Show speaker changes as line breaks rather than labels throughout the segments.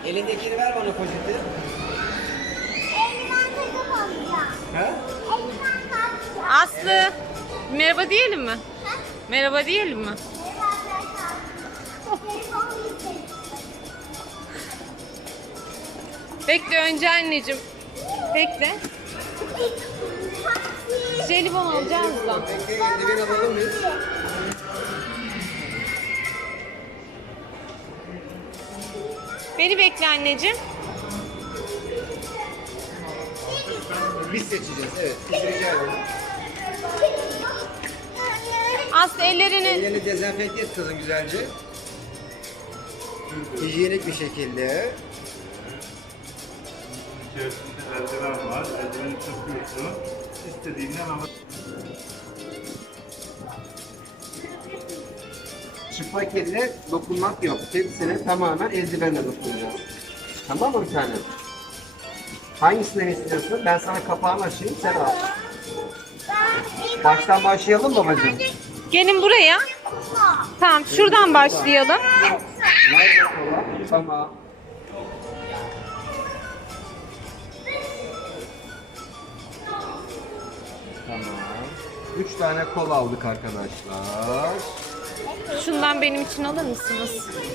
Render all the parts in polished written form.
Elindekini ver bana poşeti.
Eldiven takıp alacağım.
He?
Eldiven takacağım.
Aslı, merhaba diyelim mi? Merhaba diyelim mi? Bekle önce anneciğim. Bekle. Jelibon alacağız da.
Bekleyin, eldiven alalım mı?
Beni bekle anneciğim.
Biz seçeceğiz, evet. Biz rica ederim.
Aslı ellerini.
Ellerini dezenfekte et kızım güzelce. Hijyenik bir şekilde.
İçerisinde eldiven var. Eldiveni takıyorsun. İstediğinden ama
Çıplak elle dokunmak yok. Hepsine tamamen eldivenle dokunacağım. Tamam mı bir tane? Hangisinden istiyorsun? Ben sana kapağını açayım, sen al. Baştan başlayalım babacığım.
Gelin buraya. Tamam şuradan başlayalım.
Nerede kola? Tamam. Tamam. 3 tane kola aldık arkadaşlar.
Şundan benim için alır mısınız?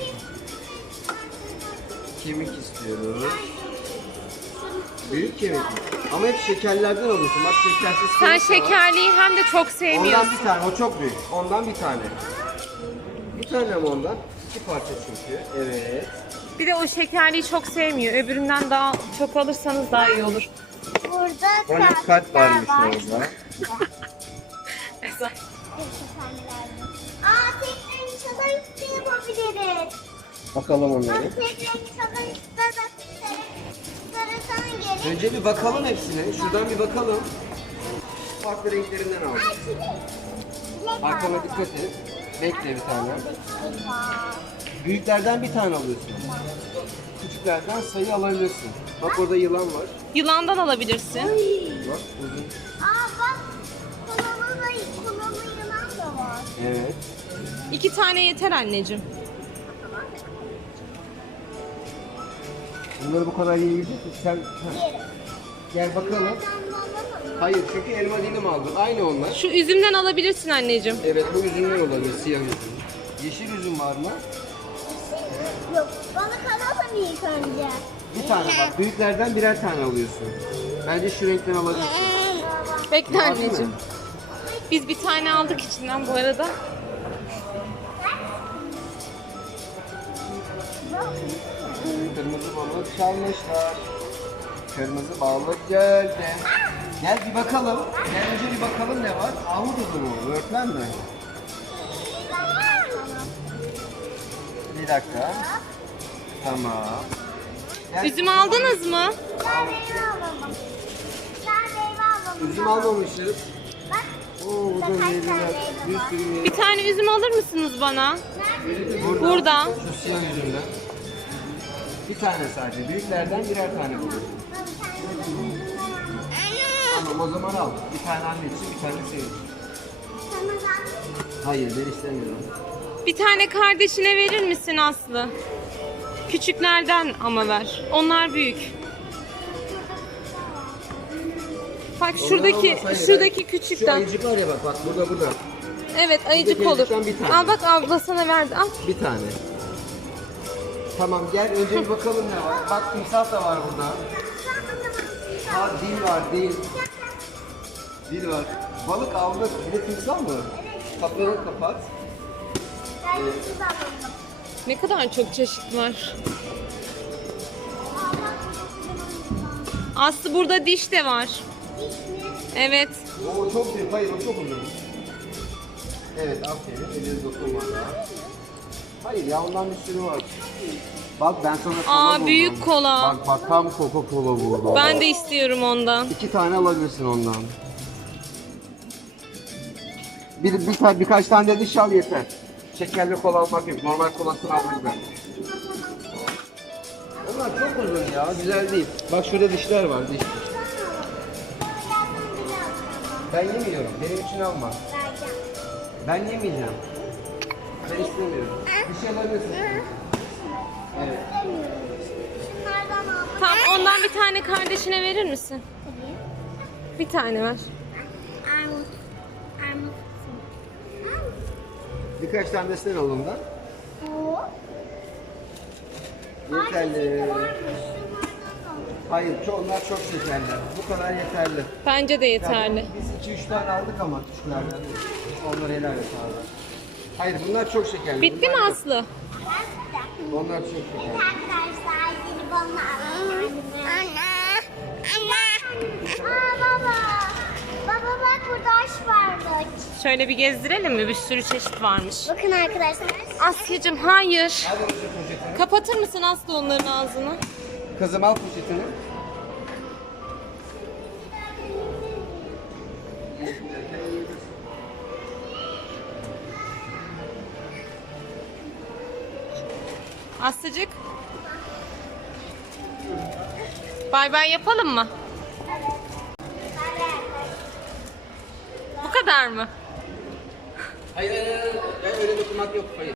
Kemik istiyoruz. Büyük kemik mi? Ama hep şekerlerden alıyorsun. Bak şekersiz
Sen
kemik de var.
şekerliği hem de çok
Ondan
sevmiyorsun.
bir tane, o çok büyük. Ondan bir tane. Bir tane mi ondan? 2 parça çünkü. Evet.
Bir de o şekerliği çok sevmiyor. Öbüründen daha çok alırsanız daha iyi olur.
Burada
12 kalp varmış orada.
Aa, tek renk çadır üstü yapabiliriz.
Bakalım onları.
Bak tek renk çadır üstü de sarısan gerek.
Önce bir bakalım hepsine. Şuradan bir bakalım. Farklı renklerinden aldım.
Ay, çilek
Arkana
var.
dikkat et. Bekle bir tane.
Çilek var.
Büyüklerden bir tane alıyorsun. Küçüklerden sayı alabilirsin. Bak orada yılan var.
Yılandan alabilirsin.
Bak uzun.
Aa bak, kulalı yılan da var.
Evet.
2 tane yeter anneciğim.
Bunları bu kadar yiyebilecek misin? Sen
Yerim.
gel bakalım.
Ben balamam.
Hayır çünkü elma dilim aldın. Aynı onlar.
Şu üzümden alabilirsin anneciğim.
Evet bu üzümler olabilir. Siyah üzüm. Yeşil üzüm var mı?
Yok, balık alalım ilk önce.
Bir tane bak. Büyüklerden birer tane alıyorsun. Bence şu renkten alabilirsin.
Bekle
Var değil mi?
anneciğim. Biz bir tane aldık içinden bu arada.
Kırmızı balık çalmışlar. Kırmızı balık geldi. Gel bir bakalım. Gel önce bir bakalım ne var. Ahududu mu? Böğürtlen mi? Bir dakika. Tamam. Gel.
Üzüm aldınız mı?
Ben meyve alalım. Ben meyve alalım.
Üzüm almamışız.
Bak,
Oo, burada
kaç tane
meyveler.
meyve
Bir
var?
sürü meyve.
Bir tane üzüm alır mısınız bana? Burada.
Şu siyah üzümden. Bir tane sadece. Büyüklerden birer tane bulur. Tamam o zaman al. Bir tane anne için, bir tane senin için. Hayır ben istemiyorum.
Bir tane kardeşine verir misin Aslı? Küçüklerden ama ver. Onlar büyük. Bak şuradaki
olmaz, hayır,
şuradaki
hayır. Şu
küçükten.
ayıcık var ya bak burada.
Evet ayıcık
Şuradaki
olur.
ayıcıktan bir tane.
Al bak abla sana verdi. Al.
Bir tane. Tamam gel önce bir bakalım ne var. Bak timsah da var burada. Ha dil var dil. Dil var. Balık aldık. Bir de timsah mı? Kapağını kapat.
Ne kadar çok çeşit var. Aslı burada diş de var. Evet.
O çok büyük. Hayır o çok uzun. Evet aferin. Eliniz dokunmadan. Hayır ya ondan bir sürü var. Bak ben sana kola buldum.
Büyük kola.
Bak tam Coca-Cola buldum.
Ben de istiyorum ondan.
2 tane alabilirsin ondan. Birkaç tane de diş al yeter. Şekerli kola almak yok. Normal kolasını almak ben. Onlar çok uzun ya. Güzel değil. Bak şurada dişler var. Diş. Ben yemiyorum. Benim için alma. Ben yemeyeceğim. Ben istemiyorum. Bir şey alabilirsin. Evet.
Sen bir tane kardeşine verir misin?
Tabii.
Bir tane ver.
Armut. Armut.
Birkaç tanesini al ondan.
Bu.
Yeterli.
Varmış. Şunlardan da.
Hayır, onlar çok şekerli. Bu kadar yeterli.
Bence de
Yani
yeterli.
biz 2-3 tane aldık ama küçüklerden. Onları helal et abi. Hayır, bunlar çok şekerli.
Bitti mi
Bunlar yok.
Aslı?
Onlar çok şekerli.
Arkadaşlar jelibonla Anne. Aa baba. Baba bak burada aş vardı.
Şöyle bir gezdirelim mi? Bir sürü çeşit varmış.
Bakın arkadaşlar.
Asya'cığım hayır.
Hadi Roca poşetini.
Kapatır mısın Aslı onların ağzını?
Kızım al poşetini.
Aslıcık. Bay bay yapalım mı? Bu kadar mı?
Hayır, öyle dokunmak yok. Hayır.